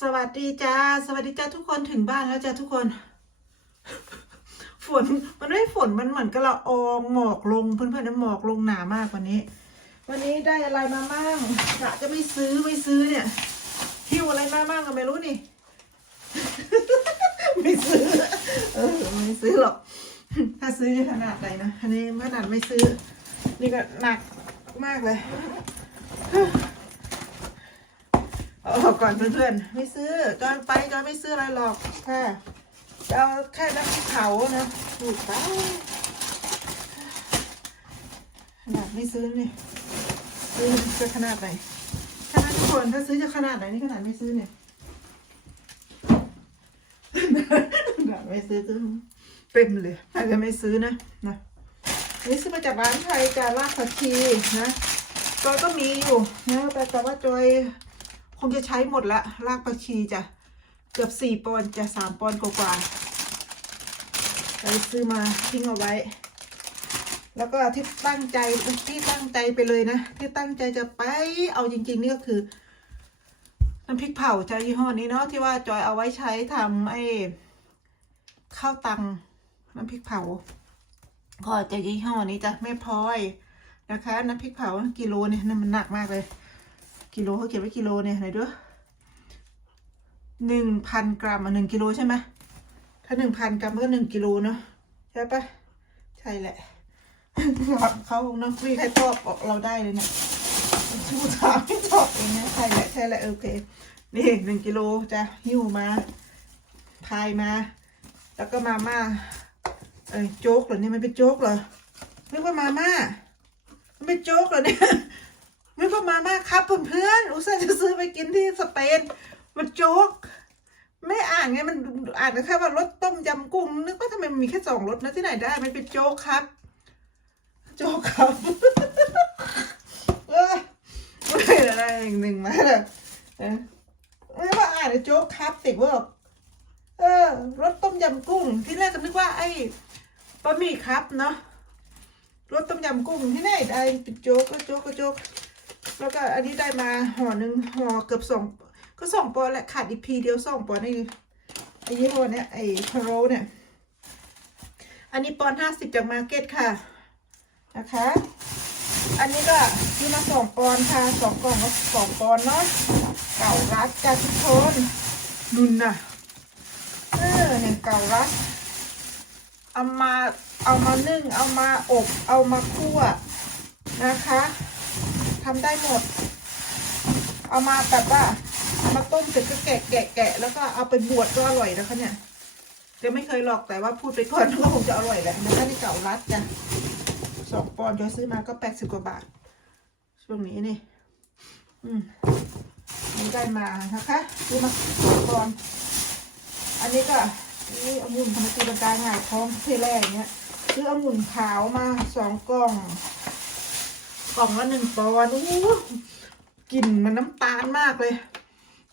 สวัสดีจ้า สวัสดีจ้าทุกคนถึงบ้านแล้วจ้าทุกคน ฝนมันไม่ฝนมันเหมือนกับละอองหมอกลงเพื่อนๆนะหมอกลงหนามากวันนี้ วันนี้ได้อะไรมามั่งกะจะไม่ซื้อไม่ซื้อเนี่ยหิวอะไรมามั่งก็ไม่รู้นี่ ไม่ซื้อ เออไม่ซื้อหรอกถ้าซื้อขนาดไหนนะอันนี้ขนาดไม่ซื้อ นี่ก็หนักมากเลย ออกก่อนเพื่อนๆ ไม่ซื้อจอยไปจอยไม่ซื้ออะไรหรอกค่ะจะเอาแค่น้ำพริกเผานะถูกไปขนาดไม่ซื้อเนี่ยซื้อจะขนาดไหนขนาดทุกคนถ้าซื้อจะขนาดไหนนี่ขนาดไม่ซื้อเนี่ยขนาดไม่ซื้อซื้อเต็มเลยอาจจะไม่ซื้อนะนะนี่ซื้อมาจากร้านไทยจารากผักชีนะจอยก็มีอยู่นะแต่แต่ว่าจอย งจะใช้หมดละรากผักชีจะเกือบสี่ปอนด์จะสามปอนด์กว่าๆไปซื้อมาทิ้งเอาไว้ แล้วก็ที่ตั้งใจที่ตั้งใจไปเลยนะ ที่ตั้งใจจะไปเอาจริง ๆ นี่ก็คือน้ำพริกเผาจะยี่ห้อนี้เนาะที่ว่าจอยเอาไว้ใช้ทำไอ้ข้าวตังน้ำพริกเผาก็จะยี่ห้อนี้จ้ะแม่พลอยนะคะน้ำพริกเผากิโลเนี่ยมันหนักมากเลย กิโลเขาเขียนไว้กิโลเนี่ยไหนดูหนึ่งพันกรัมอะหนึ่งกิโลใช่ไหมถ้าหนึ่งพันกรัมก็หนึ่งกิโลเนาะใช่ปะใช่แหละเขาเนาะไม่มีใครตอบบอกเราได้เลยเนี่ยชูถามไม่ตอบเองนะใช่แหละใช่แหละโอเคนี่หนึ่งกิโลจะหิ้วมาพายมา แล้วก็มาม่าเอ้ยโจ๊กเหรอเนี่ยมันเป็นโจ๊กเหรอนึกว่ามาม่ามันเป็นโจ๊กเหรอเนี่ย ไม่ก็มาม่าครับเพื่อนๆอุตส่าห์จะซื้อไปกินที่สเปน มันโจ๊ก ไม่อ่านไงมันอ่านแค่ว่ารสต้มยำกุ้งนึกว่าทำไมมันมีแค่สองรสนะที่ไหนได้มันเป็นโจ๊กครับ โจ๊กครับเออไม่อะไรอย่างหนึ่งมาเลยเออไม่ว่าอ่านโจ๊กครับติดว่าเออรสต้มยำกุ้ง ที่แรกก็นึกว่าไอ้บะหมี่ครับเนาะรสต้มยำกุ้งที่ไหนได้เป็นโจ๊กก็โจ๊กก็โจ๊ก แล้วก็อันนี้ได้มาห่อหนึ่งห่อเกือบสองก็สองปอนแหละขาดอีกพีเดียวสองปอนด์นี่ไอ้ยี่ห้อเนี้ยไอ้พาโรเนี่ย อันนี้ปอนห้าสิบจากมาร์เก็ตค่ะนะคะ อันนี้ก็ซื้อมาสองปอนค่ะสองกล่องก็สองปอนเนาะเก่ารัดจ้าทุกคนนุ่นน่ะเออเนี่ยเก่ารัดเอามาเอามานึ่งเอามาอบเอามาคั่วนะคะ ทำได้หมด เอามาแบบว่าเอามาต้มเสร็จก็แกะแกะแกะแล้วก็เอาไปบวชก็อร่อยนะคะเนี่ยจะไม่เคยหรอกแต่ว่าพูดไปก่อนว่าคงจะอร่อยแหละนะคะที่เก่ารัดจ้ะสองปอนด์จอยซื้อมาก็แปดสิบกว่าบาท ช่วงนี้นี่ อืมนี่ได้มานะคะซื้อมาสองปอนด์อันนี้ก็นี่องุ่นธรรมจีบกาง่ายท้องเทแรกเงี้ยซื้อองุ่นขาวมาสองกล่อง กล่องละหนึ่งปอนด์กลิ่นมันน้ำตาลมากเลย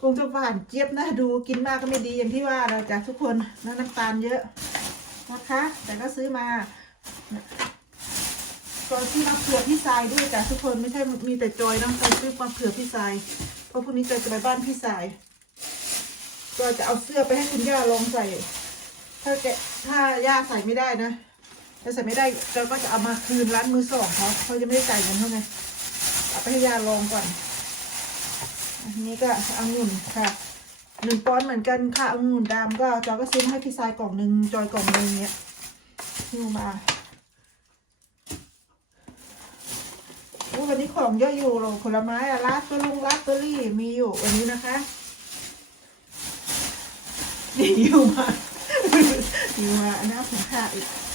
คงจะหวานเจี๊ยบนะดูกินมากก็ไม่ดีอย่างที่ว่าเราจากทุกคนนะน้ำตาลเยอะนะคะ แต่ก็ซื้อมาจอยซื้อมาเผื่อพี่ทรายด้วยจ้ะทุกคนไม่ใช่มีแต่จอยน้องจอยซื้อมาเผื่อพี่ทรายเพราะพรุ่งนี้จอยจะไปบ้านพี่ทรายจอยจะเอาเสื้อไปให้คุณย่าลองใส่ ถ้าแกถ้าย่าใส่ไม่ได้นะ ถ้าใส่ไม่ได้เราก็จะเอามาคืนร้านมือสองเขาเขาจะไม่ได้จ่ายเงินเท่าไงเอาไปให้ยาลองก่อน อันนี้ก็องุ่นค่ะหนึ่งปอนด์เหมือนกันค่ะองุ่นดำก็จอยก็ซื้อมาให้พี่ชายกล่องหนึ่งจอยกล่องหนึ่งเนี้ยหิ้วมาวันนี้ของเยอะอยู่หรอผลไม้อะราสเบอร์ลุงราสเบอร์รี่มีอยู่วันนี้นะคะนี่หิ้วมาหิ้วมาอันนี้ผมค่ะอีก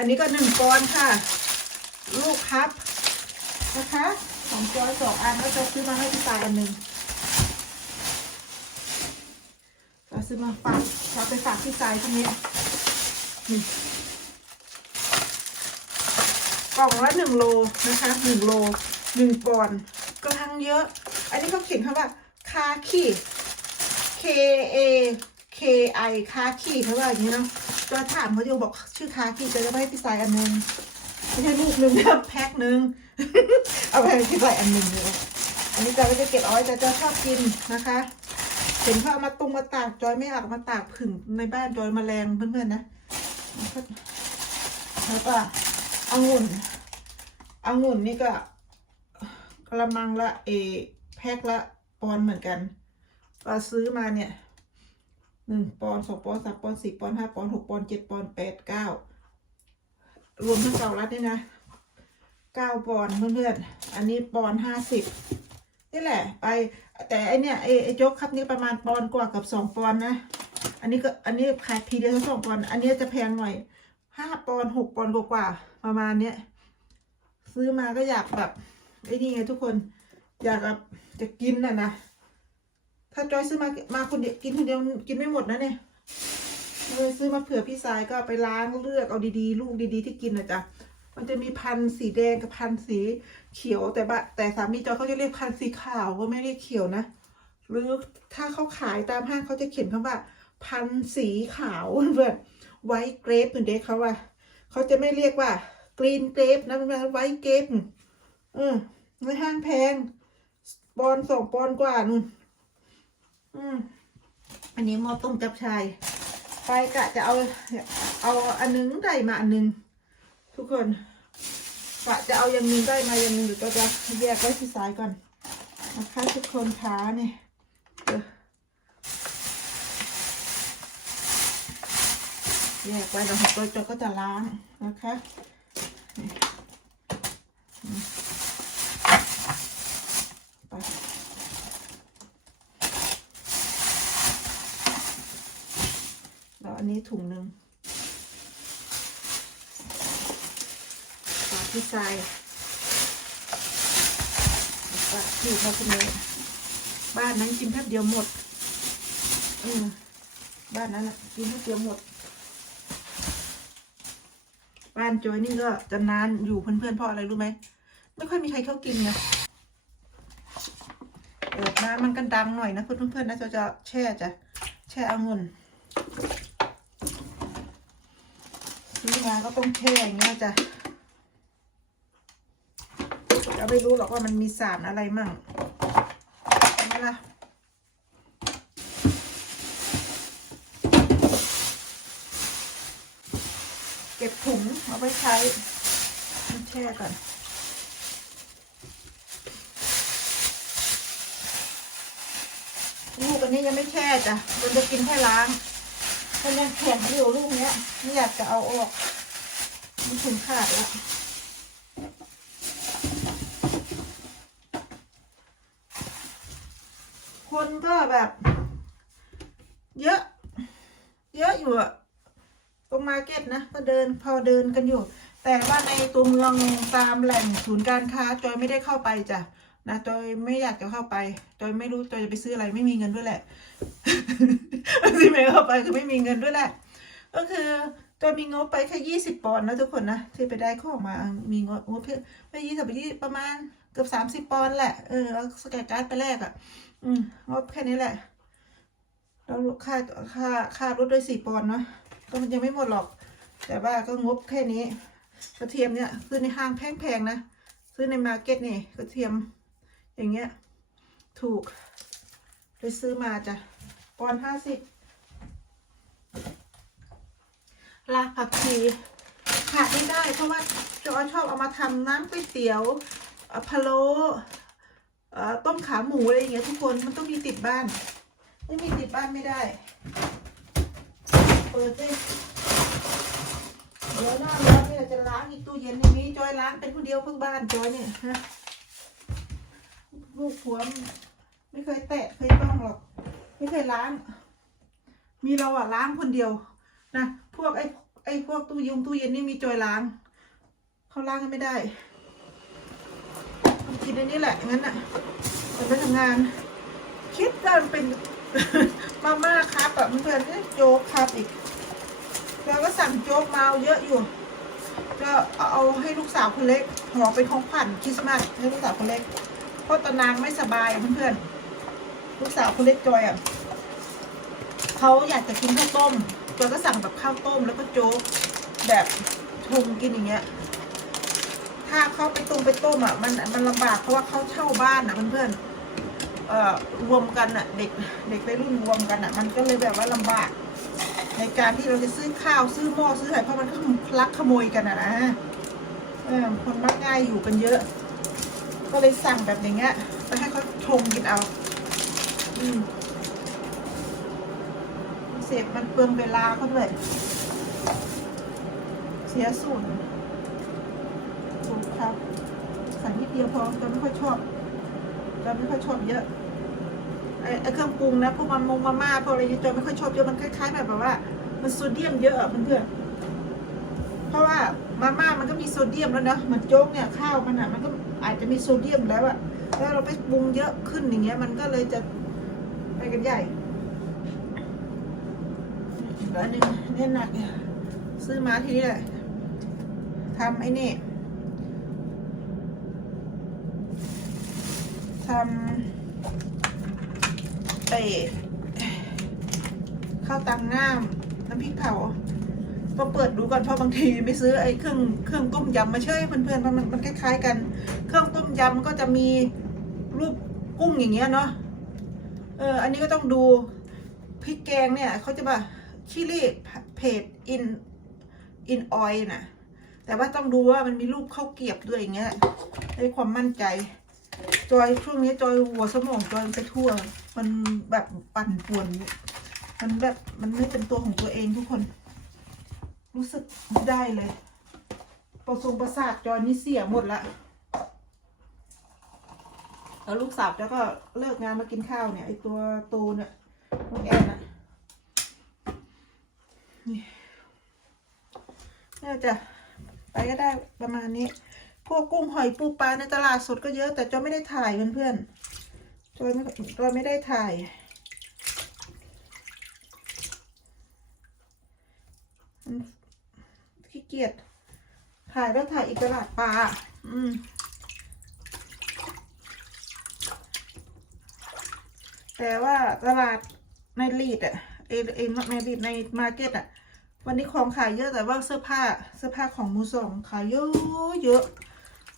อันนี้ก็หนึ่งปอนด์ค่ะ ลูกครับนะคะสองจอยสองอันแล้วจะซื้อมาให้พี่ตายอันหนึ่งจะซื้อมาฝากจะไปฝากพี่ตายตรงนี้นี่กล่องละหนึ่งโลนะคะหนึ่งโลหนึ่งปอนด์ก็ทั้งเยอะ อันนี้เขาเขียนคำว่าคาคี K A K I คาคีเขาว่าอย่างนี้เนาะ จะถามเขาจะบอกชื่อคาคีจะจะไม่ให้พี่สายอันหนึงไม่ใช่ลูกหนึ่งนะแพ็คหนึ่งเอาไปให้พี่สายอันหนึ่งเลยอันนี้จะไม่ได้เก็บเอาไว้แต่จะชอบกินนะคะเห็นเขาเอามาตุงมาตากจอยไม่อยากมาตากผึ่งในบ้านจอยมาแมลงเพื่อนๆนะแล้วก็องุ่นองุ่นนี่ก็กระมังละเอแพ็คละปอนเหมือนกันก็ซื้อมาเนี่ย หนึ่งปอนสองปอนสามปอนสี่ปอนห้าปอนหกปอนเจ็ดปอนแปดเก้ารวมทั้งเการัดนี่นะเก้าปอนเพื่อนๆอันนี้ปอนห้าสิบนี่แหละ ไปแต่ไอเนี่ยไอไอโจ๊กครับนี่ประมาณปอนกว่ากับสองปอนนะ อันนี้ก็อันนี้ขายทีเดียวสองปอนอันนี้จะแพงหน่อยห้าปอนหกปอนกว่าประมาณเนี้ยซื้อมาก็อยากแบบไอ้นี่ไงทุกคนอยากแบบจะกินน่ะนะ ถ้าจอยซื้อมามาคนเดียวกินคนเดียวกินไม่หมดนะเนี่ยเลยซื้อมาเผื่อพี่สายก็ไปล้างเลือกเอาดีๆ ลูกดีๆ ที่กินนะจ๊ะมันจะมีพันธุ์สีแดงกับพันธุ์สีเขียวแต่บะแต่สามีจอยเขาจะเรียกพันธุ์สีขาวก็ไม่เรียกเขียวนะหรือถ้าเขาขายตามห้างเขาจะเขียนคำว่า พันธุ์สีขาวเพื่อนไวท์เกรปเหมือนเด็กเขาว่าเขาจะไม่เรียกว่ากรีนเกรปนะมันไวท์เกรปเออในห้างแพงปอนสองปอนกว่านู่น อืม อันนี้หมอต้มจับชาย ไปกะจะเอา เอาอันนึงได้มาอันนึง ทุกคนกะจะเอาอย่างนึงได้มาอย่างนึงเดี๋ยวก็จะแยกไว้ที่ซ้ายก่อนนะคะทุกคนขาเนี่ยแยกไว้เดี๋ยวตัวจก็จะล้างนะคะนี่อืมไปแล้วอั นี้ถุงหนึ่งฝากพี่ชายฝากพี่เขาคนนี้บ้านนั้นกินแป๊บเดียวหมดอืมบ้านนั้นกินแป๊บเดียวหมด บ้านจอยนี่ก็จะนานอยู่เพื่อนๆเพราะอะไรรู้ไหมไม่ค่อยมีใครเข้ากินนะเปิดน้ำมันกันดังหน่อยนะเพื่อนๆนะจะจะแช่จ้ะแช่องุ่น ซื้อมาก็ต้องแช่อย่างเงี้ยจ้ะเราไม่รู้หรอกว่ามันมีสารอะไรมั่งใช่ไหมล่ะเก็บถุงเอาไปใช้แช่ก่อนลูกอันนี้ยังไม่แช่จ้ะเราจะกินแค่ล้าง มันยังแข็งอยู่ลูกเนี้ยไม่อยากจะเอาออก มันถุงขาดแล้วคนก็แบบ เยอะ เยอะอยู่อะตรงมาเก็ตนะ ก็เดินพอเดินกันอยู่ แต่ว่าในตัวเมืองตามแหล่งศูนย์การค้าจอยไม่ได้เข้าไปจ้ะ นะจอยไม่อยากจะเข้าไปจอยไม่รู้จอยจะไปซื้ออะไรไม่มีเงินด้วยแหละที่ไม่เข้าไปคือไม่มีเงินด้วยแหละ ก็คือจอยมีงบไปแค่ยี่สิบปอนด์นะทุกคนนะที่ไปได้ของมา มีงบงบเพียงไม่ยี่สิบไปยี่ประมาณเกือบสามสิบปอนด์แหละเออสแกนการ์ดไปแลกอะ อืมงบแค่นี้แหละแล้วค่าค่าค่ารถด้วยสี่ปอนด์เนาะก็มันยังไม่หมดหรอก แต่ว่าก็งบแค่นี้ กระเทียมเนี่ยซื้อในห้างแพงๆนะซื้อในมาร์เก็ตนี่กระเทียม อย่างเงี้ย ถูกเลยซื้อมาจ้ะปอนห้าสิบรากผักชีขาดไม่ได้ เพราะว่าจอชอบเอามาทำน้ำก๋วยเตี๋ยวอ่อพะโล้เอ่อต้มขาหมูอะไรอย่างเงี้ยทุกคนมันต้องมีติดบ้าน ไม่มีติดบ้านไม่ได้ เปิดสิเดี๋ยวหน้าร้อนเนี่ยจะล้างอีกตู้เย็นอย่างนี้จอยล้างเป็นคนเดียวเพิ่งบ้านจอยเนี่ยฮะ ลูกผัวไม่เคยแตะเคยต้องหรอก ไม่เคยล้าง มีเราอะล้างคนเดียวนะพวกไอ้ไอ้พวกตู้ยุงตู้เย็นนี่มีจอยล้างเขาล้างกันไม่ได้ทำกินในนี้แหละงั้นอะตอนไปทำงาน คิดว่ามันเป็นมาม่าครับอะเพื่อนๆเอ้ยโจ๊กครับอีกเราก็สั่งโจ๊กมาเาเยอะอยู่ก็เอาให้ลูกสาวคนเล็กห่อเป็นของขวัญคริสต์มาสให้ลูกสาวคนเล็ก เพราะตอนางไม่สบายอะเพื่อนๆลูกสาวคนเล็กจอยอะเขาอยากจะกินข้าวต้มจอยก็สั่งแบบข้าวต้มแล้วก็โจ๊กแบบชงกินอย่างเงี้ย ถ้าเขาไปต้มไปต้มอะมันมันลำบากเพราะว่าเขาเช่าบ้านอะเพื่อนๆเอ่อรวมกันอะเด็กเด็กในรุ่นรวมกันอะ มันก็เลยแบบว่าลำบาก ในการที่เราจะซื้อข้าวซื้อหม้อซื้ออะไรเพราะมันก็ลักขโมยกันอะนะเออคนมักง่ายอยู่กันเยอะ ก็เลยสั่งแบบอย่างเงี้ยไปให้เขาชงกินเอา อืมเสพมันเปลืองเวลาเขาด้วยเสียสูตรสูตรครับใส่นิดเดียวพอจะไม่ค่อยชอบจะไม่ค่อยชอบเยอะไอ้ไอเครื่องปรุงนะพวกมันมงมาม่าพวกอะไรเงี้ยจอยไม่ค่อยชอบเยอะมันคล้ายๆแบบแบบว่า มันโซเดียมเยอะเพื่อนๆ มาม่ามันก็มีโซเดียมแล้วนะเหมือนโจ๊กเนี่ยข้าวมันอะมันก็อาจจะมีโซเดียมแล้วอะแล้วเราไปปรุงเยอะขึ้นอย่างเงี้ย มันก็เลยจะไปกันใหญ่แล้วอันนึงเนี่ยหนักเนี่ยซื้อมาทีนี้แหละทำไอ้นี่ทำไอ้ข้าวตังน้ำน้ำพริกเผา ต้อเปิดดูก่อนเพราะบางทีไม่ซื้อไอ้เครื่องเครื่องต้มยำมาเช่ยเพื่อนๆเพราะมันมันคล้ายๆกัน เครื่องต้มยำก็จะมีรูปกุ้งอย่างเงี้ยเนาะเอออันนี้ก็ต้องดูพริกแกงเนี่ยเขาจะแบบชิลี่เพจอินอินออยนะแต่ว่าต้องดูว่ามันมีรูปข้าวเกียบด้วยอย่างเงี้ยให้ความมั่นใจ จอยช่วงนี้จอยหัวสมองจอยไปทั่ว มันแบบปั่นป่วน มันแบบมันไม่เป็นตัวของตัวเองทุกคน รู้สึกได้เลยประสงประสาทจอยนี่เสียหมดละแล้วลูกสาวแล้วก็เลิกงานมากินข้าวเนี่ยไอตัวโตเนี่ยน้องแอนอะนี่น่าจะไปก็ได้ประมาณนี้ พวกกุ้งหอยปูปลาในตลาดสดก็เยอะ แต่จอยไม่ได้ถ่ายเพื่อนๆจอยไม่จอยไม่ได้ถ่ายมันขี้เกียจ ถ่ายแล้วถ่ายอีกตลาดปลา อืม แต่ว่าตลาดในลีดอะเอเอในลีดในมาร์เก็ตอะวันนี้ของขายเยอะแต่ว่าเสื้อผ้าเสื้อผ้าของมือสองขายเยอะเยอะ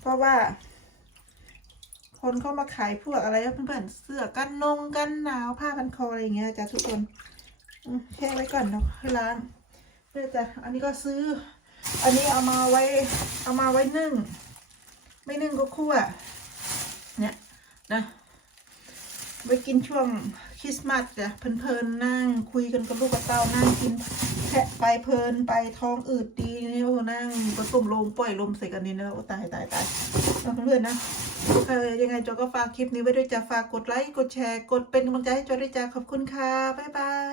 เพราะว่า คนเข้ามาขายพวกอะไรเพื่อนๆเสื้อกันนงกันหนาวผ้าพันคออะไรอย่างเงี้ยจ้ะทุกคนแค่ไว้ก่อนเนาะให้ล้างเพื่อจะอันนี้ก็ซื้อ อันนี้เอามาไว้ เอามาไว้นึ่ง ไม่นึ่งก็คั่ว เนี่ยนะไว้กินช่วงคริสต์มาสจ้ะเพลินๆนั่งคุยกันกับลูกกับเต้านั่งกินแพะไปเพลินไปท้องอืดดีนี่โอ้นั่งผสมลมปล่อยลมใส่กันนี่นะโอ้ตายตายตายเอาเพื่อนนะเออยังไงจอก็ฝากคลิปนี้ไว้ด้วยจ้ะฝากกดไลค์กดแชร์ กดเป็นกำลังใจให้จอด้วยจ้ะขอบคุณค่ะบ๊ายบาย